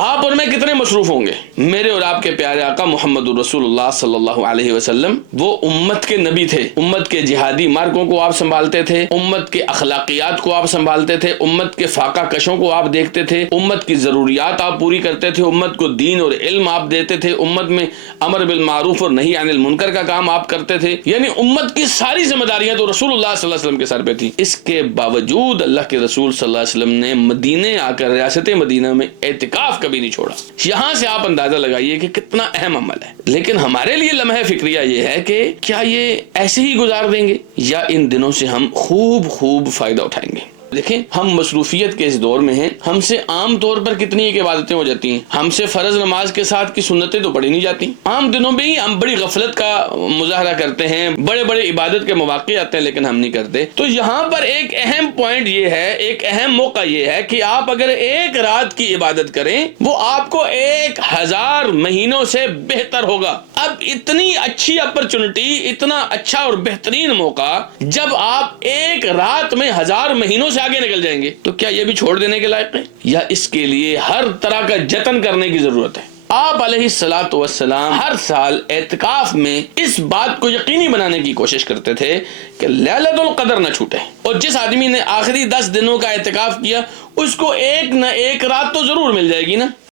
آپ اور میں کتنے مصروف ہوں گے. میرے اور آپ کے پیارے آقا محمد الرسول اللہ صلی اللہ علیہ وسلم وہ امت کے نبی تھے. امت کے جہادی مارکوں کو آپ سنبھالتے تھے, امت کے اخلاقیات کو آپ سنبھالتے تھے, امت کے فاقہ کشوں کو آپ دیکھتے تھے, امت کی ضروریات آپ پوری کرتے تھے, امت کو دین اور علم آپ دیتے تھے, امت میں امر بالمعروف اور نہی عن المنکر کا کام آپ کرتے تھے. یعنی امت کی ساری ذمہ داریاں تو رسول اللہ صلی اللہ علیہ وسلم کے سر پہ تھی. اس کے باوجود اللہ کے رسول صلی اللہ علیہ وسلم نے مدینے آ کر ریاست مدینہ میں اعتکاف کبھی نہیں چھوڑا. یہاں سے آپ اندازہ لگائیے کہ کتنا اہم عمل ہے. لیکن ہمارے لیے لمحہ فکریہ یہ ہے کہ کیا یہ ایسے ہی گزار دیں گے یا ان دنوں سے ہم خوب فائدہ اٹھائیں گے. دیکھیں ہم مصروفیت کے اس دور میں ہیں, ہم سے عام طور پر کتنی ایک عبادتیں ہو جاتی ہیں, ہم سے فرض نماز کے ساتھ کی سنتیں تو پڑھی نہیں جاتی. عام دنوں میں ہی ہم بڑی غفلت کا مظاہرہ کرتے ہیں, بڑے بڑے عبادت کے مواقع آتے ہیں لیکن ہم نہیں کرتے. تو یہاں پر ایک اہم پوائنٹ یہ ہے, ایک اہم موقع یہ ہے کہ آپ اگر ایک رات کی عبادت کریں وہ آپ کو 1000 مہینوں سے بہتر ہوگا. اب اتنی اچھی اپرچونٹی, اتنا اچھا اور بہترین موقع, جب آپ ایک رات میں 1000 مہینوں سے آگے نکل جائیں گے تو کیا یہ بھی چھوڑ دینے کے لائق ہے یا اس کے لیے ہر طرح کا جتن کرنے کی ضرورت ہے؟ آپ علیہ الصلوۃ والسلام ہر سال اعتکاف میں اس بات کو یقینی بنانے کی کوشش کرتے تھے کہ لیلۃ القدر نہ چھوٹے, اور جس آدمی نے آخری 10 دنوں کا اعتکاف کیا اس کو ایک نہ ایک رات تو ضرور مل جائے گی نا.